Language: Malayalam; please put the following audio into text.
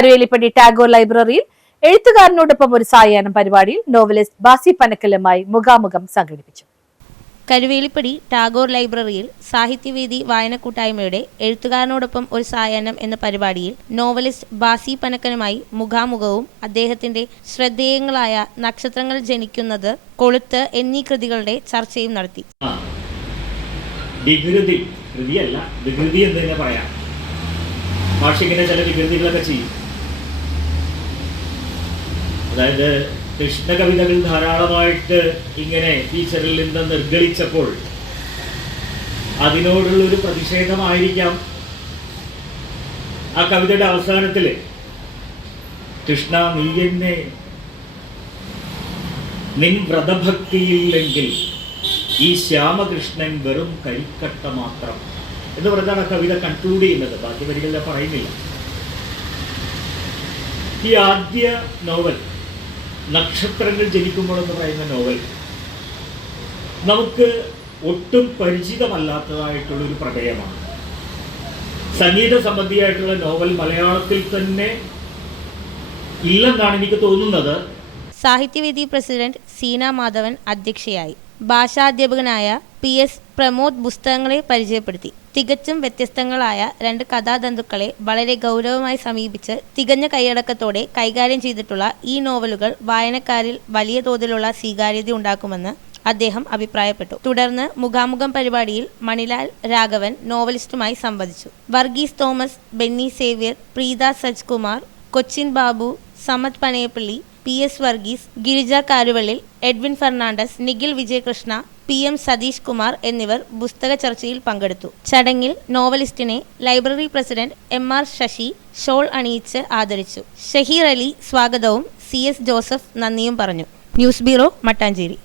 കരുവേലിപ്പടി ടാഗോർ ലൈബ്രറിയിൽ എഴുത്തുകാരനോടൊപ്പം ഒരു സായാഹ്നം പരിപാടിയിൽ നോവലിസ്റ്റ് ബാസി പനക്കലുമായി മുഖാമുഖം സംഘടിപ്പിച്ചു. കരുവേലിപ്പടി ടാഗോർ ലൈബ്രറിയിൽ സാഹിത്യവേദി വായനക്കൂട്ടായ്മയുടെ എഴുത്തുകാരനോടൊപ്പം ഒരു സായാഹ്നം എന്ന പരിപാടിയിൽ നോവലിസ്റ്റ് ബാസി പനക്കനുമായി മുഖാമുഖവും അദ്ദേഹത്തിന്റെ ശ്രദ്ധേയങ്ങളായ നക്ഷത്രങ്ങൾ ജനിക്കുന്നത് കൊളുത്ത് എന്നീ കൃതികളുടെ ചർച്ചയും നടത്തി. വികൃതി കൃതിയല്ല വികൃതി എന്ന് തന്നെ പറയാം. ചില വികൃതികളൊക്കെ ചെയ്യും. അതായത് കൃഷ്ണ കവിതകൾ ധാരാളമായിട്ട് ഇങ്ങനെ ടീച്ചറിൽ നിന്ന് നിർഗളിച്ചപ്പോൾ അതിനോടുള്ള ഒരു പ്രതിഷേധമായിരിക്കാം ആ കവിതയുടെ അവസാനത്തിൽ കൃഷ്ണ നീ എന്നെ നിൻ വ്രതഭക്തിയില്ലെങ്കിൽ ഈ ശ്യാമകൃഷ്ണൻ വെറും കരിക്കട്ട മാത്രം. എന്ന് പറഞ്ഞാണ് കവിത കൺക്ലൂഡ് ചെയ്യുന്നത്. ബാക്കി വരികളിലെ പറയുന്നില്ല. ഈ ആദ്യ നോവൽ നക്ഷത്രങ്ങൾ ജനിക്കുമ്പോൾ എന്ന് പറയുന്ന നോവൽ നമുക്ക് ഒട്ടും പരിചിതമല്ലാത്തതായിട്ടുള്ള ഒരു പ്രമേയമാണ്. സംഗീത സംബന്ധിയായിട്ടുള്ള നോവൽ മലയാളത്തിൽ തന്നെ ഇല്ലെന്നാണ് എനിക്ക് തോന്നുന്നത്. സാഹിത്യവേദി പ്രസിഡന്റ് സീന മാധവൻ അധ്യക്ഷയായി. ഭാഷാധ്യാപകനായ പി എസ് പ്രമോദ് പുസ്തകങ്ങളെ പരിചയപ്പെടുത്തി. തികച്ചും വ്യത്യസ്തങ്ങളായ രണ്ട് കഥാതന്തുക്കളെ വളരെ ഗൗരവമായി സമീപിച്ച് തികഞ്ഞ കൈയടക്കത്തോടെ കൈകാര്യം ചെയ്തിട്ടുള്ള ഈ നോവലുകൾ വായനക്കാരിൽ വലിയ തോതിലുള്ള സ്വീകാര്യത ഉണ്ടാക്കുമെന്ന് അദ്ദേഹം അഭിപ്രായപ്പെട്ടു. തുടർന്ന് മുഖാമുഖം പരിപാടിയിൽ മണിലാൽ രാഘവൻ നോവലിസ്റ്റുമായി സംവദിച്ചു. Varghese Thomas Benny Xavier Preetha Sajkumar Cochin Babu Samad Panayappally P S Varghese Girija Karuvallil Edwin Fernandez Nikhil Vijayakrishna P M Satheesh Kumar എന്നിവർ പുസ്തക ചർച്ചയിൽ പങ്കെടുത്തു. ചടങ്ങിൽ നോവലിസ്റ്റിനെ library president M R Sasi shawl അണിയിച്ച് ആദരിച്ചു. ഷഹീർ അലി സ്വാഗതവും സി എസ് ജോസഫ് നന്ദിയും പറഞ്ഞു. News bureau Mattancherry.